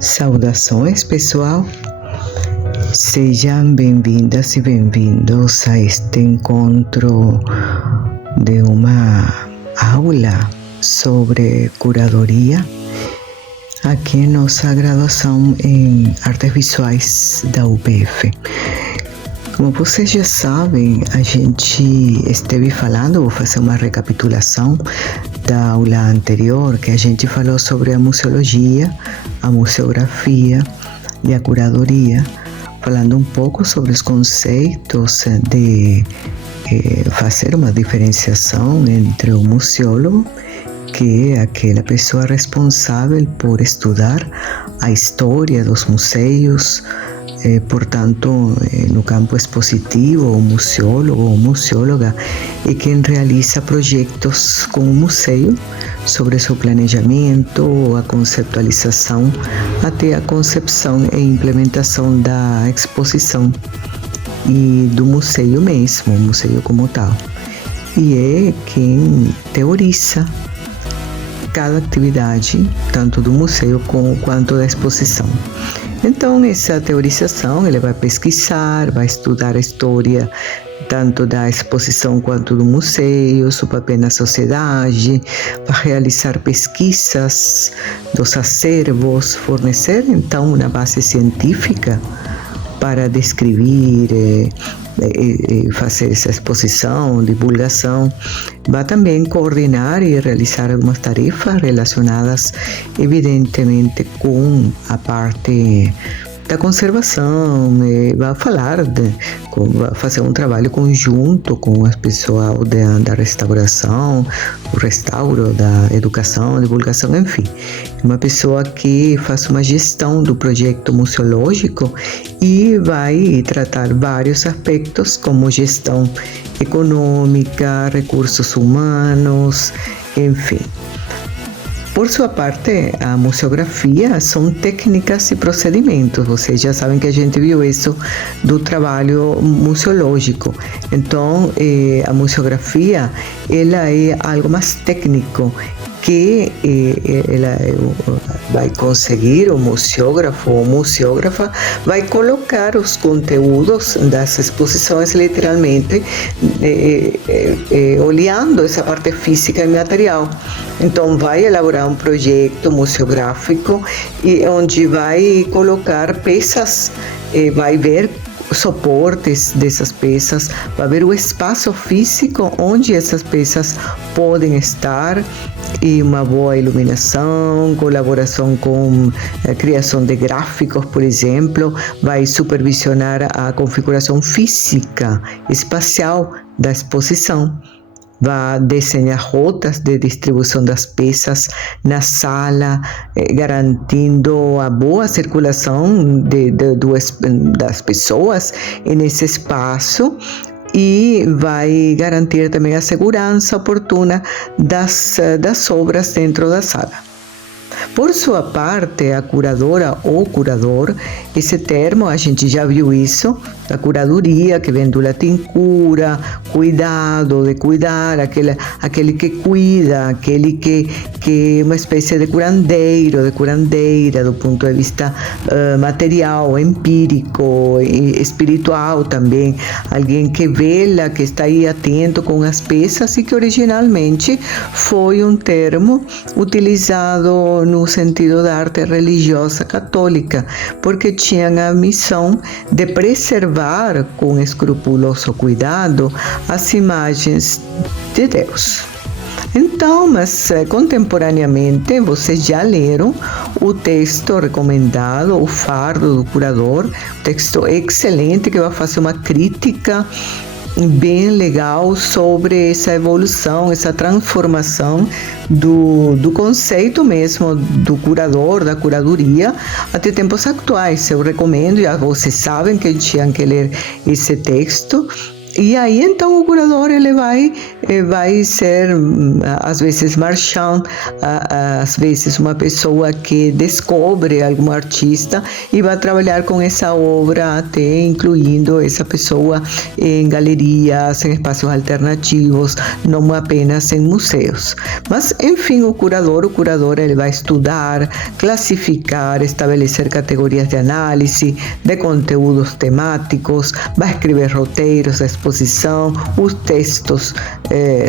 Saudações, pessoal! Sejam bem-vindas e bem-vindos a este encontro de uma aula sobre curadoria aqui em nossa graduação em Artes Visuais da UPF. Como vocês já sabem, a gente esteve falando, vou fazer uma recapitulação da aula anterior, que a gente falou sobre a museologia, a museografia e a curadoria, falando um pouco sobre os conceitos de fazer uma diferenciação entre o museólogo, que é aquela pessoa responsável por estudar a história dos museus, portanto, no campo expositivo, o museólogo ou museóloga é quem realiza projetos com o museu sobre seu planejamento, a conceptualização, até a concepção e implementação da exposição e do museu mesmo, o museu como tal. E é quem teoriza cada atividade, tanto do museu quanto da exposição. Então, essa teorização, ele vai pesquisar, vai estudar a história tanto da exposição quanto do museu, seu papel na sociedade, vai realizar pesquisas dos acervos, fornecer, então, uma base científica para descrever, fazer essa exposição, divulgação. Vai também coordenar e realizar algumas tarefas relacionadas, evidentemente, com a parte da conservação, vai fazer um trabalho conjunto com o pessoal da restauração, o restauro, da educação, divulgação, enfim. Uma pessoa que faz uma gestão do projeto museológico e vai tratar vários aspectos, como gestão econômica, recursos humanos, enfim. Por sua parte, a museografia são técnicas e procedimentos. Vocês já sabem que a gente viu isso do trabalho museológico. Então, a museografia, ela é algo mais técnico, que ela vai conseguir, o museógrafo ou museógrafa vai colocar os conteúdos das exposições literalmente olhando essa parte física e material. Então vai elaborar um projeto museográfico onde vai colocar peças, vai ver suportes dessas peças, vai ver o espaço físico onde essas peças podem estar e uma boa iluminação, colaboração com a criação de gráficos, por exemplo, vai supervisionar a configuração física, espacial da exposição. Vai desenhar rotas de distribuição das peças na sala, garantindo a boa circulação das pessoas nesse espaço, e vai garantir também a segurança oportuna das obras dentro da sala. Por sua parte, a curadora ou curador, esse termo a gente já viu isso, a curadoria, que vem do latim cura, cuidado, de cuidar, aquele que cuida, aquele que é uma espécie de curandeiro, de curandeira, do ponto de vista material, empírico, espiritual também, alguém que vela, que está aí atento com as peças, e que originalmente foi um termo utilizado no sentido da arte religiosa católica, porque tinha a missão de preservar com escrupuloso cuidado as imagens de Deus. Então, mas contemporaneamente, vocês já leram o texto recomendado, O Fardo do Curador, texto excelente que vai fazer uma crítica bem legal sobre essa evolução, essa transformação do conceito mesmo do curador, da curadoria, até tempos atuais. Eu recomendo, já vocês sabem que tinham que ler esse texto, E aí então o curador ele vai ser às vezes marchand, às vezes uma pessoa que descobre algum artista e vai trabalhar com essa obra, até incluindo essa pessoa em galerias, em espaços alternativos, não apenas em museus. Mas enfim, o curador ele vai estudar, classificar, estabelecer categorias de análise de conteúdos temáticos, vai escrever roteiros da exposição, os textos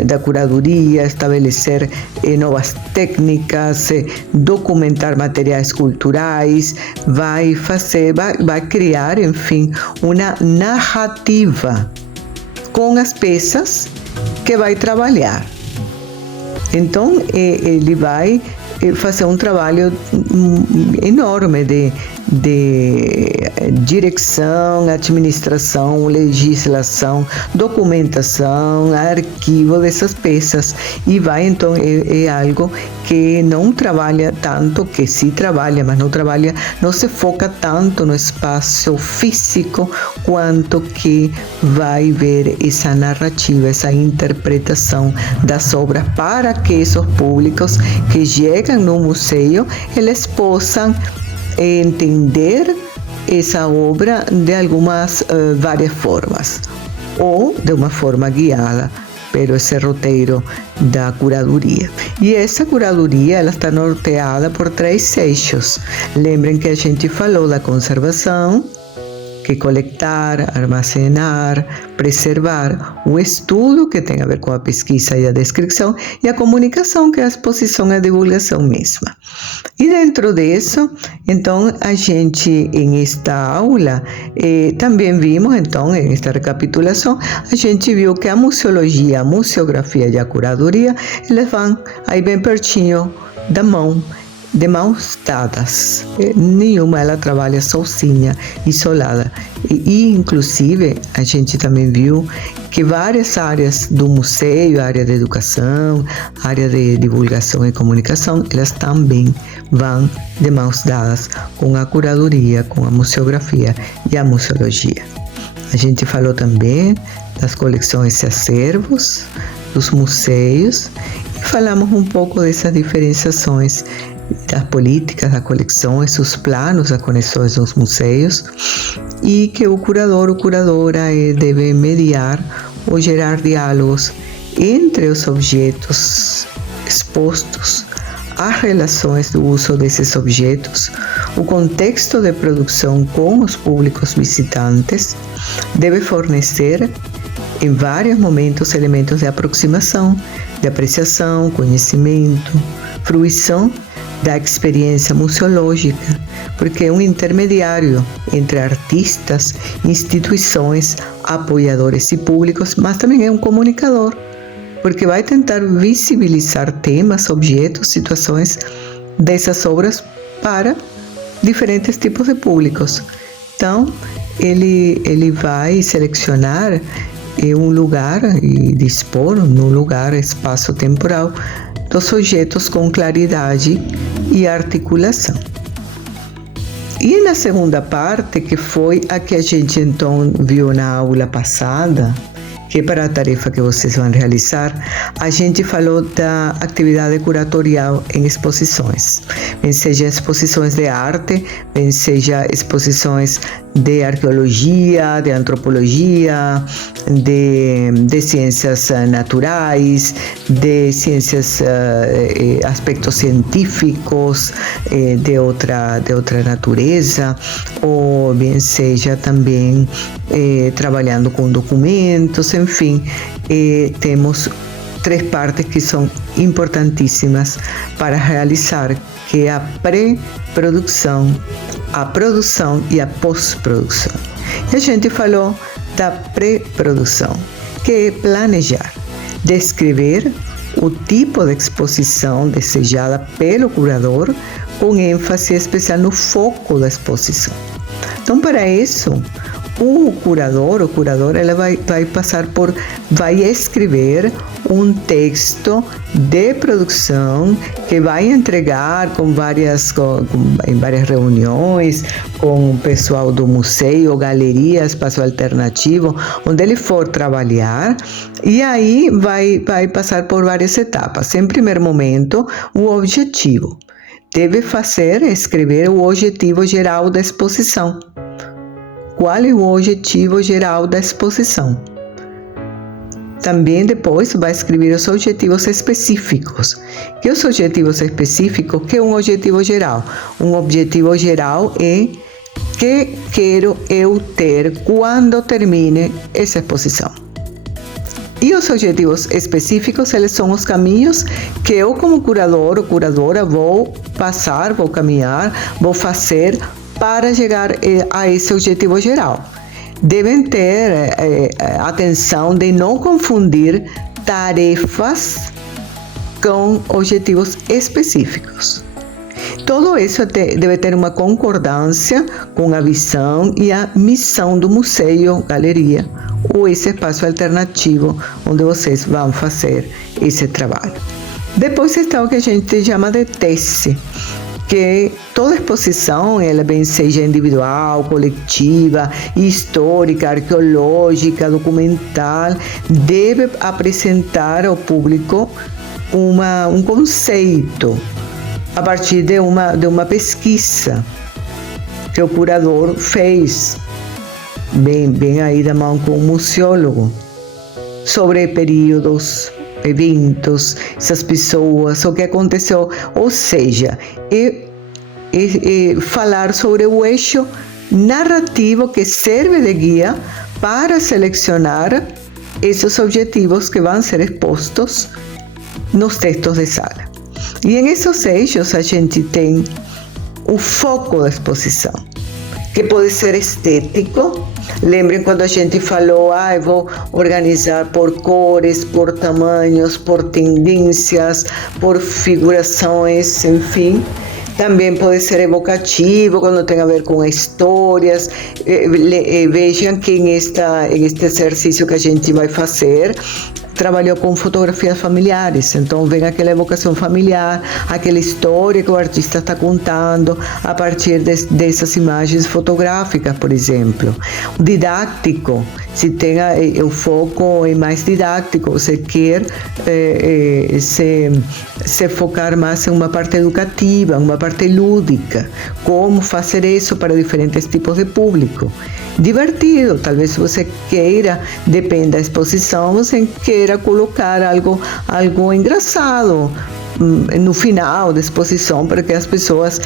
da curadoria, estabelecer novas técnicas, documentar materiais culturais, vai criar, enfim, uma narrativa com as peças que vai trabalhar. Então, ele vai fazer um trabalho enorme de direção, administração, legislação, documentação, arquivo dessas peças, e vai então é algo que não trabalha tanto, que sim trabalha, mas não se foca tanto no espaço físico, quanto que vai ver essa narrativa, essa interpretação das obras, para que esses públicos que chegam no museu, eles possam entender essa obra de algumas várias formas, ou de uma forma guiada pelo esse roteiro da curadoria. E essa curadoria ela está norteada por 3 eixos. Lembrem que a gente falou da conservação, que coletar, armazenar, preservar, o estudo, que tem a ver com a pesquisa e a descrição, e a comunicação, que é a exposição e a divulgação mesma. E dentro disso, então, a gente, em esta aula, também vimos, então, em esta recapitulação, a gente viu que a museologia, a museografia e a curadoria, eles vão aí bem pertinho da mão, de mãos dadas. Nenhuma ela trabalha sozinha, isolada. E inclusive, a gente também viu que várias áreas do museu, a área de educação, a área de divulgação e comunicação, elas também vão de mãos dadas com a curadoria, com a museografia e a museologia. A gente falou também das coleções e acervos, dos museus, e falamos um pouco dessas diferenciações das políticas da coleção, os planos das coleções dos museus, e que o curador ou curadora deve mediar ou gerar diálogos entre os objetos expostos, as relações do uso desses objetos, o contexto de produção com os públicos visitantes, deve fornecer em vários momentos elementos de aproximação, de apreciação, conhecimento, fruição da experiência museológica, porque é um intermediário entre artistas, instituições, apoiadores e públicos, mas também é um comunicador, porque vai tentar visibilizar temas, objetos, situações dessas obras para diferentes tipos de públicos. Então, ele vai selecionar um lugar e dispor no lugar, espaço temporal, dos objetos com claridade e articulação. E na segunda parte, que foi a que a gente então viu na aula passada, que é para a tarefa que vocês vão realizar, a gente falou da atividade curatorial em exposições, bem seja exposições de arte, bem seja exposições de arqueologia, de antropologia, de ciências naturais, de ciências, aspectos científicos de outra natureza, ou bem seja também trabalhando com documentos, enfim, temos 3 partes que são importantíssimas para realizar, que é a pré-produção, a produção e a pós-produção. E a gente falou da pré-produção, que é planejar, descrever o tipo de exposição desejada pelo curador, com ênfase especial no foco da exposição. Então, para isso, o curador ou curadora ela vai escrever um texto de produção que vai entregar em várias reuniões com o pessoal do museu, galeria, espaço alternativo, onde ele for trabalhar, e aí vai passar por várias etapas. Em primeiro momento, o objetivo. Deve escrever o objetivo geral da exposição. Qual é o objetivo geral da exposição? Também depois vai escrever os objetivos específicos. Que os objetivos específicos, que é um objetivo geral? Um objetivo geral é que quero eu ter quando termine essa exposição. E os objetivos específicos, eles são os caminhos que eu, como curador ou curadora, vou passar, vou caminhar, vou fazer para chegar a esse objetivo geral. Devem ter atenção de não confundir tarefas com objetivos específicos. Tudo isso deve ter uma concordância com a visão e a missão do museu, galeria, ou esse espaço alternativo onde vocês vão fazer esse trabalho. Depois está o que a gente chama de tese, que toda exposição, ela bem seja individual, coletiva, histórica, arqueológica, documental, deve apresentar ao público um conceito a partir de uma pesquisa que o curador fez, bem aí da mão com o museólogo, sobre períodos, eventos, essas pessoas, o que aconteceu, ou seja, falar sobre o eixo narrativo que serve de guia para selecionar esses objetivos que vão ser expostos nos textos de sala. E em esses eixos a gente tem o foco da exposição, que pode ser estético. Lembrem quando a gente falou, eu vou organizar por cores, por tamanhos, por tendências, por figurações, enfim. Também pode ser evocativo, quando tem a ver com histórias. Vejam que neste exercício que a gente vai fazer, trabalhou com fotografias familiares, então vem aquela evocação familiar, aquela história que o artista está contando a partir dessas imagens fotográficas, por exemplo. Didático, se tem o foco é mais didático, você quer se focar mais em uma parte educativa, uma parte lúdica, como fazer isso para diferentes tipos de público. Divertido, talvez você queira, depende da exposição, você queira colocar algo engraçado no final da exposição, para que as pessoas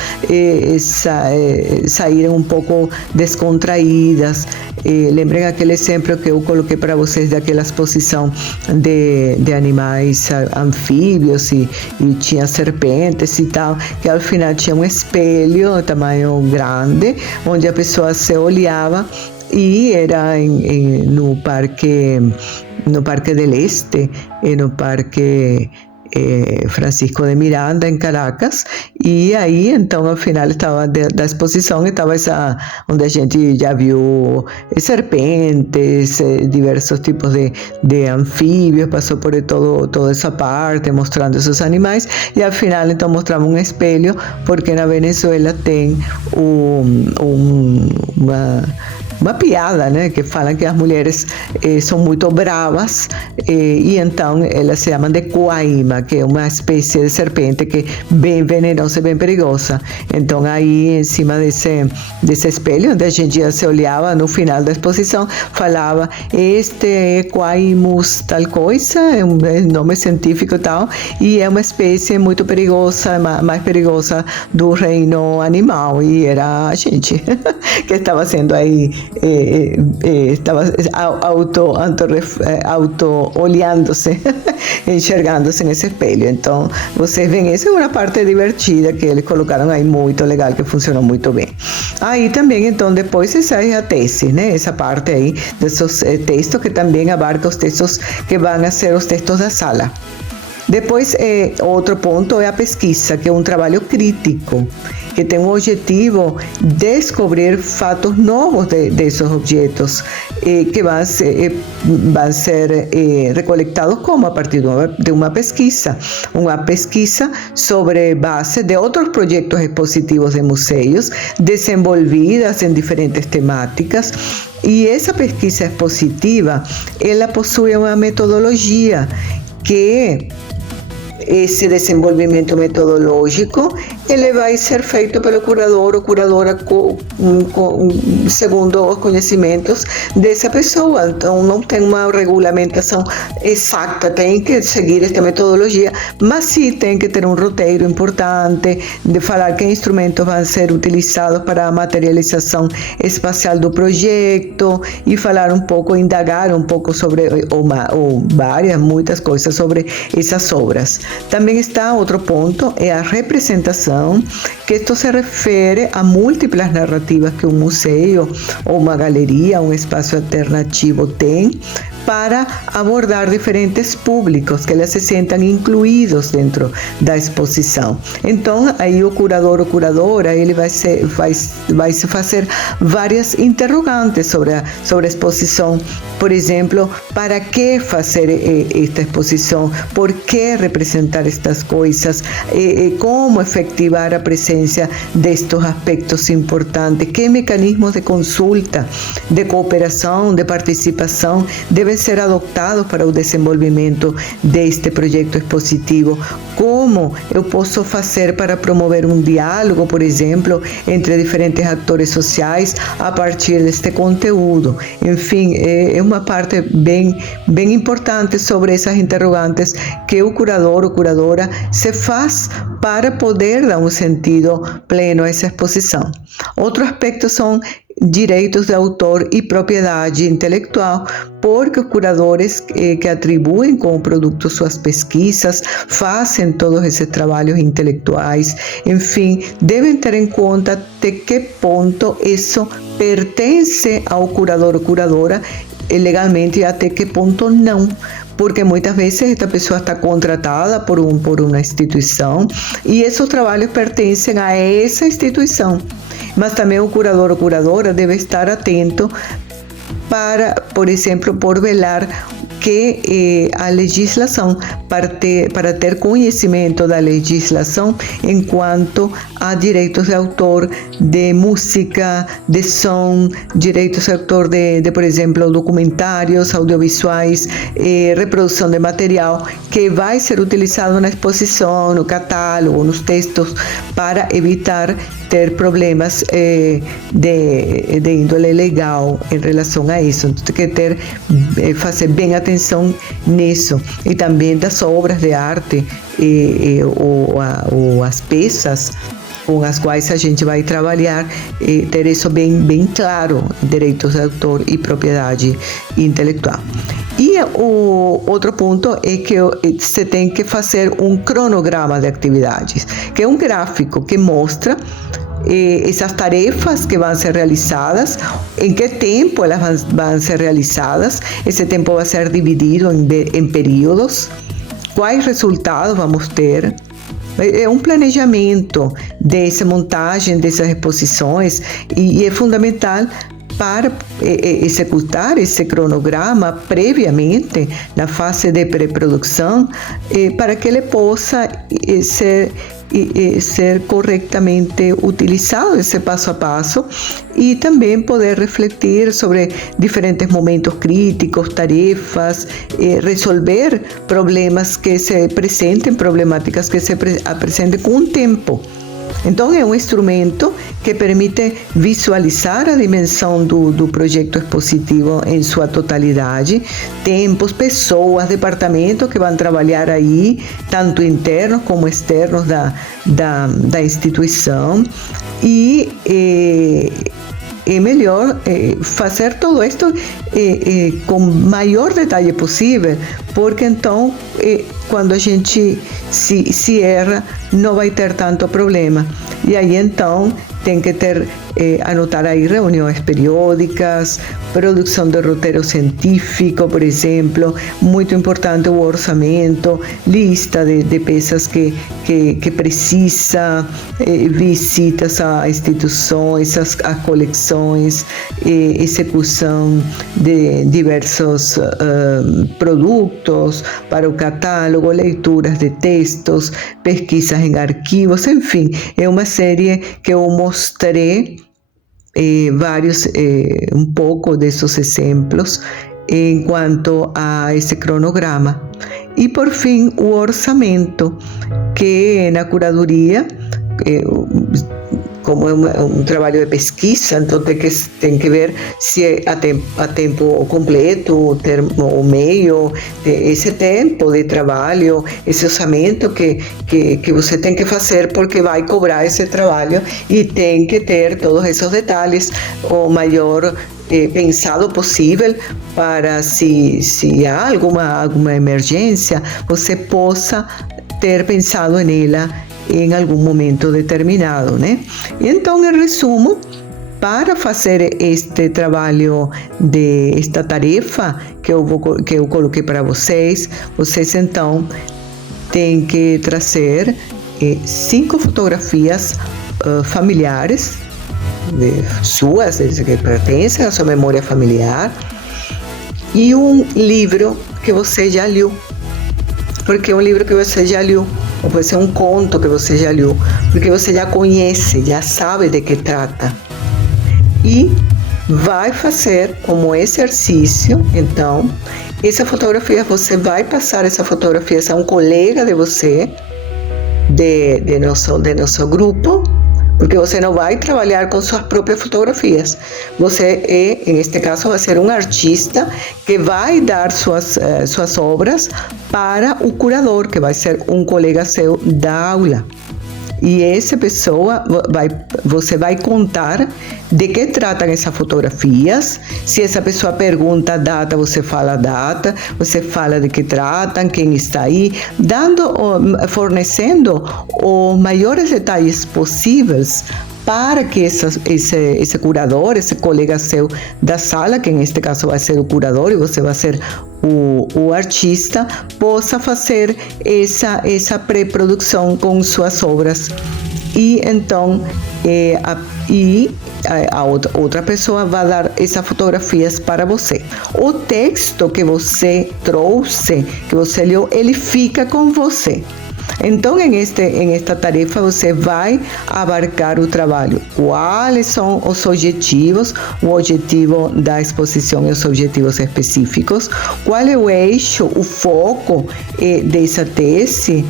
saírem um pouco descontraídas. Lembrem aquele exemplo que eu coloquei para vocês daquela exposição de animais anfíbios e tinha serpentes e tal, que ao final tinha um espelho, tamanho grande, onde a pessoa se olhava, e era no Parque del Este, no Parque Francisco de Miranda, em Caracas, e aí então ao final da exposição estava essa, onde a gente já viu serpentes, diversos tipos de anfíbios, passou por toda essa parte mostrando esses animais, e ao final então mostrava um espelho, porque na Venezuela tem uma piada, né, que falam que as mulheres são muito bravas, e então elas se chamam de coaima, que é uma espécie de serpente que é bem venenosa e bem perigosa. Então aí em cima desse espelho, onde a gente já se olhava no final da exposição, falava, este é Coaimus tal coisa, é um nome científico e tal, e é uma espécie muito perigosa, mais perigosa do reino animal, e era a gente que estava sendo aí estava auto-olhando-se, enxergando-se nesse espelho. Então, vocês veem, essa é uma parte divertida que eles colocaram aí, muito legal, que funcionou muito bem. Aí também, então, depois sai a tese, né? Essa parte aí desses textos, que também abarca os textos que vão a ser os textos da sala. Depois, outro ponto é a pesquisa, que é um trabalho crítico, que tem o objetivo de descobrir fatos novos desses objetos, que vão ser recolectados como a partir de uma pesquisa sobre base de outros projetos expositivos de museus, desenvolvidas em diferentes temáticas. E essa pesquisa expositiva, ela possui uma metodologia que esse desenvolvimento metodológico ele vai ser feito pelo curador ou curadora segundo os conhecimentos dessa pessoa. Então não tem uma regulamentação exata, tem que seguir esta metodologia, mas sim tem que ter um roteiro importante de falar que instrumentos vão ser utilizados para a materialização espacial do projeto e falar um pouco, indagar um pouco sobre muitas coisas sobre essas obras. Também está outro ponto, é a representação, que isto se refere a múltiplas narrativas que um museu ou uma galeria, um espaço alternativo tem para abordar diferentes públicos, que eles se sentam incluídos dentro da exposição. Então, aí o curador ou curadora, ele vai se fazer várias interrogantes sobre a exposição. Por exemplo, para que fazer esta exposição? Por que representar estas coisas? Como efetivar a presença destes aspectos importantes? Que mecanismos de consulta, de cooperação, de participação devem ser adotados para o desenvolvimento deste projeto expositivo? Como eu posso fazer para promover um diálogo, por exemplo, entre diferentes atores sociais a partir deste conteúdo? Enfim, é uma parte bem importante sobre essas interrogantes que o curador ou curadora se faz para poder dar um sentido pleno a essa exposição. Outro aspecto são direitos de autor e propriedade intelectual, porque os curadores que atribuem como produto suas pesquisas, fazem todos esses trabalhos intelectuais, enfim, devem ter em conta até que ponto isso pertence ao curador ou curadora legalmente e até que ponto não. Porque muitas vezes esta pessoa está contratada por uma instituição e esses trabalhos pertencem a essa instituição. Mas também o curador ou curadora deve estar atento para, por exemplo, por velar que a legislação, para ter conhecimento da legislação enquanto a direitos de autor de música, de som, direitos de autor de por exemplo, documentários, audiovisuais, reprodução de material que vai ser utilizado na exposição, no catálogo, nos textos, para evitar ter problemas de índole legal em relação a isso. Então, tem que fazer bem atenção nisso. E também das obras de arte ou as peças com as quais a gente vai trabalhar, ter isso bem claro, direitos de autor e propriedade intelectual. E o outro ponto é que você tem que fazer um cronograma de atividades, que é um gráfico que mostra essas tarefas que vão ser realizadas, em que tempo elas vão ser realizadas. Esse tempo vai ser dividido em períodos, quais resultados vamos ter. É um planejamento dessa montagem dessas exposições e é fundamental para executar esse cronograma previamente na fase de pré-produção, para que ele possa ser corretamente utilizado, esse passo a passo, e também poder refletir sobre diferentes momentos críticos, tarefas, resolver problemas que se apresentem, problemáticas que se apresentem com o tempo. Então, é um instrumento que permite visualizar a dimensão do projeto expositivo em sua totalidade, tempos, pessoas, departamentos que vão trabalhar aí, tanto internos como externos da instituição, e é melhor fazer tudo isso com o maior detalhe possível, porque então, quando a gente se erra, não vai ter tanto problema. E aí, então, tem que ter, anotar aí reuniões periódicas, produção de roteiro científico, por exemplo, muito importante o orçamento, lista de peças que precisa, visitas a instituições, a coleções, execução de diversos produtos para o catálogo, leituras de textos, pesquisas em arquivos, enfim, é uma série que eu mostrei um pouco desses exemplos em quanto a esse cronograma. E por fim, o orçamento, que na curadoria, como é um trabalho de pesquisa, então tem que ver se é a tempo completo, o meio, esse tempo de trabalho, esse orçamento que você tem que fazer, porque vai cobrar esse trabalho e tem que ter todos esses detalhes, o maior pensado possível, para se há alguma emergência, você possa ter pensado nela em algum momento determinado, né? Então, em resumo, para fazer este trabalho, esta tarefa que eu coloquei para vocês então têm que trazer 5 fotografias familiares suas, que pertencem à sua memória familiar, e um livro que você já leu, porque é um livro que você já leu, ou pode ser um conto que você já leu, porque você já conhece, já sabe de que trata. E vai fazer como exercício, então, essa fotografia, você vai passar essa fotografia a um colega de você, de nosso grupo, porque você não vai trabalhar com suas próprias fotografias. Você em este caso, vai ser um artista que vai dar suas obras para o curador, que vai ser um colega seu da aula. E essa pessoa, você vai contar de que tratam essas fotografias. Se essa pessoa pergunta a data, você fala a data, você fala de que tratam, quem está aí, fornecendo os maiores detalhes possíveis para que esse curador, esse colega seu da sala, que neste caso vai ser o curador e você vai ser o artista, possa fazer essa pré-produção com suas obras. E então a outra pessoa vai dar essas fotografias para você. O texto que você trouxe, que você leu, ele fica com você. Então, em esta tarefa, você vai abarcar o trabalho. Quais são os objetivos, o objetivo da exposição e os objetivos específicos? Qual é o eixo, o foco dessa tese,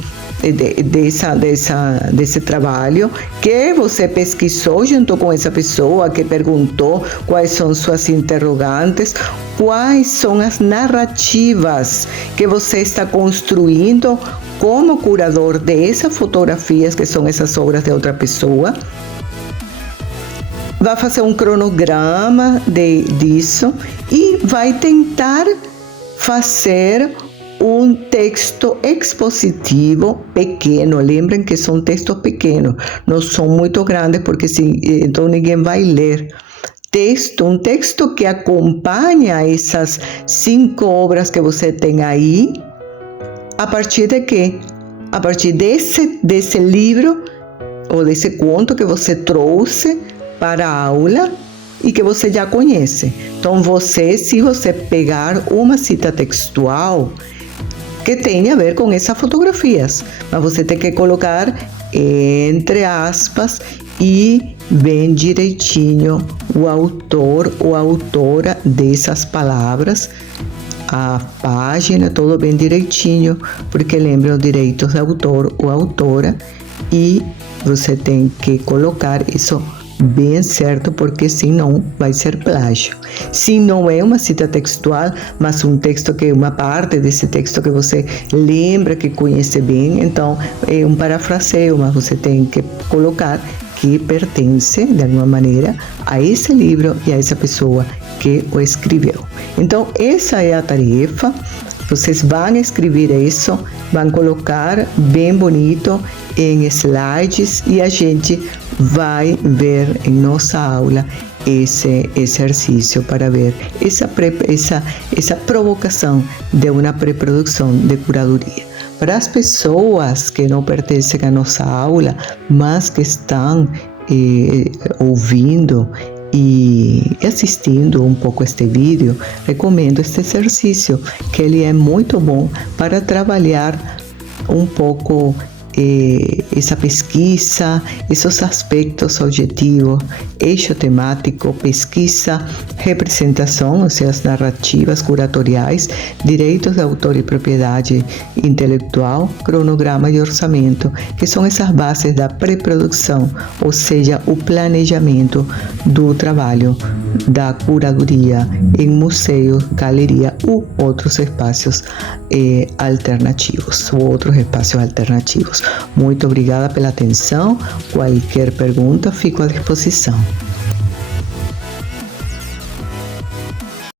desse trabalho que você pesquisou junto com essa pessoa, que perguntou quais são suas interrogantes, quais são as narrativas que você está construindo como curador dessas fotografias, que são essas obras de outra pessoa. Vai fazer um cronograma disso e vai tentar fazer um texto expositivo pequeno. Lembrem que são textos pequenos, não são muito grandes, porque então ninguém vai ler. Um texto que acompanha essas 5 obras que você tem aí. A partir de quê? A partir desse livro ou desse conto que você trouxe para a aula e que você já conhece. Então, se você pegar uma cita textual que tenha a ver com essas fotografias, mas você tem que colocar entre aspas e bem direitinho o autor ou autora dessas palavras, a página, tudo bem direitinho, porque lembra os direitos do autor ou autora, e você tem que colocar isso bem certo, porque senão vai ser plágio. Se não é uma cita textual, mas um texto que é uma parte desse texto que você lembra, que conhece bem, então é um parafraseio, mas você tem que colocar que pertence, de alguma maneira, a esse livro e a essa pessoa que o escreveu. Então, essa é a tarefa. Vocês vão escrever isso, vão colocar bem bonito em slides e a gente vai ver em nossa aula esse exercício para ver essa provocação de uma pré-produção de curadoria. Para as pessoas que não pertencem à nossa aula, mas que estão ouvindo e assistindo um pouco este vídeo, recomendo este exercício, que ele é muito bom para trabalhar um pouco essa pesquisa, esses aspectos objetivos, eixo temático, pesquisa, representação, ou seja, as narrativas curatoriais, direitos de autor e propriedade intelectual, cronograma e orçamento, que são essas bases da pré-produção, ou seja, o planejamento do trabalho da curadoria em museu, galeria ou outros espaços alternativos, Muito obrigada pela atenção. Qualquer pergunta, fico à disposição.